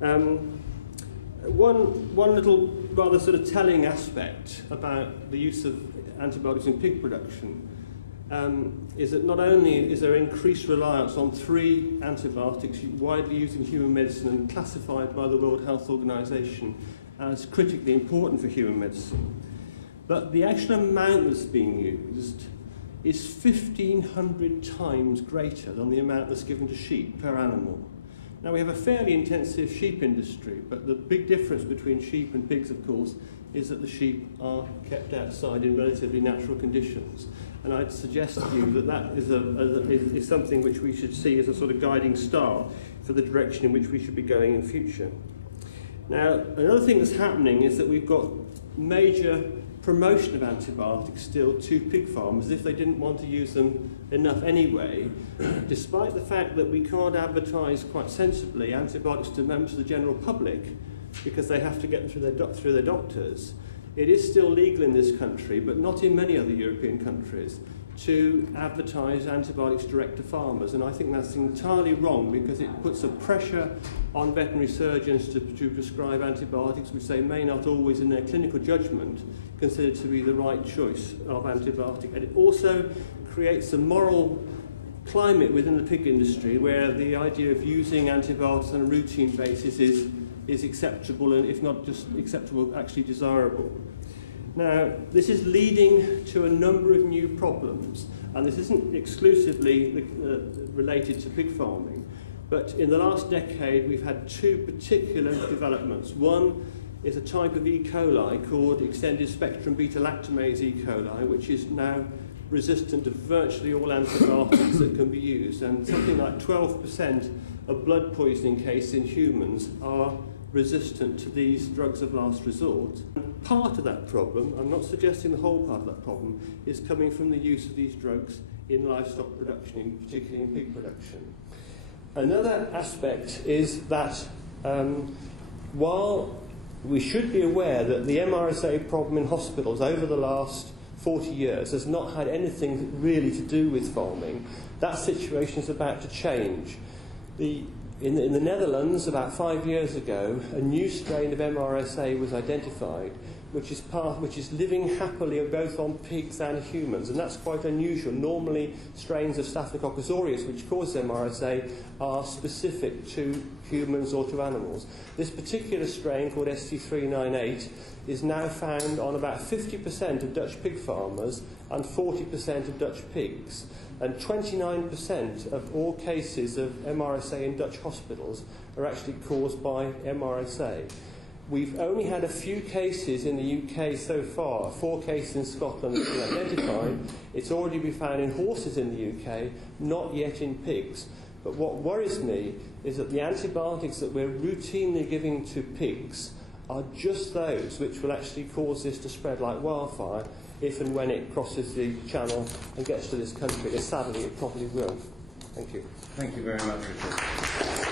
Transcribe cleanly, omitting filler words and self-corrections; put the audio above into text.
One little rather sort of telling aspect about the use of antibiotics in pig production is that not only is there increased reliance on 3 antibiotics widely used in human medicine and classified by the World Health Organization as critically important for human medicine, but the actual amount that's being used is 1,500 times greater than the amount that's given to sheep per animal. Now, we have a fairly intensive sheep industry, but the big difference between sheep and pigs, of course, is that the sheep are kept outside in relatively natural conditions. And I'd suggest to you that that is something which we should see as a sort of guiding star for the direction in which we should be going in future. Now, another thing that's happening is that we've got major promotion of antibiotics still to pig farmers as if they didn't want to use them enough anyway, despite the fact that we can't advertise quite sensibly antibiotics to members of the general public because they have to get them through their doctors. It is still legal in this country, but not in many other European countries, to advertise antibiotics direct to farmers, and I think that's entirely wrong because it puts a pressure on veterinary surgeons to prescribe antibiotics which they may not always in their clinical judgment consider to be the right choice of antibiotic. And it also creates a moral climate within the pig industry where the idea of using antibiotics on a routine basis is acceptable, and if not just acceptable, actually desirable. Now, this is leading to a number of new problems, and this isn't exclusively related to pig farming, but in the last decade we've had 2 particular developments. One is a type of E. coli called extended spectrum beta-lactamase E. coli, which is now resistant to virtually all antibiotics that can be used, and something like 12% of blood poisoning cases in humans are resistant to these drugs of last resort. Part of that problem, I'm not suggesting the whole part of that problem, is coming from the use of these drugs in livestock production, particularly in pig production. Another aspect is that while we should be aware that the MRSA problem in hospitals over the last 40 years has not had anything really to do with farming, that situation is about to change. In the Netherlands, about 5 years ago, a new strain of MRSA was identified, which is living happily both on pigs and humans, and that's quite unusual. Normally, strains of Staphylococcus aureus, which cause MRSA, are specific to humans or to animals. This particular strain, called ST398, is now found on about 50% of Dutch pig farmers and 40% of Dutch pigs. And 29% of all cases of MRSA in Dutch hospitals are actually caused by MRSA. We've only had a few cases in the UK so far, 4 cases in Scotland that have been identified. It's already been found in horses in the UK, not yet in pigs. But what worries me is that the antibiotics that we're routinely giving to pigs are just those which will actually cause this to spread like wildfire if and when it crosses the channel and gets to this country, as sadly it probably will. Thank you. Thank you very much, Richard.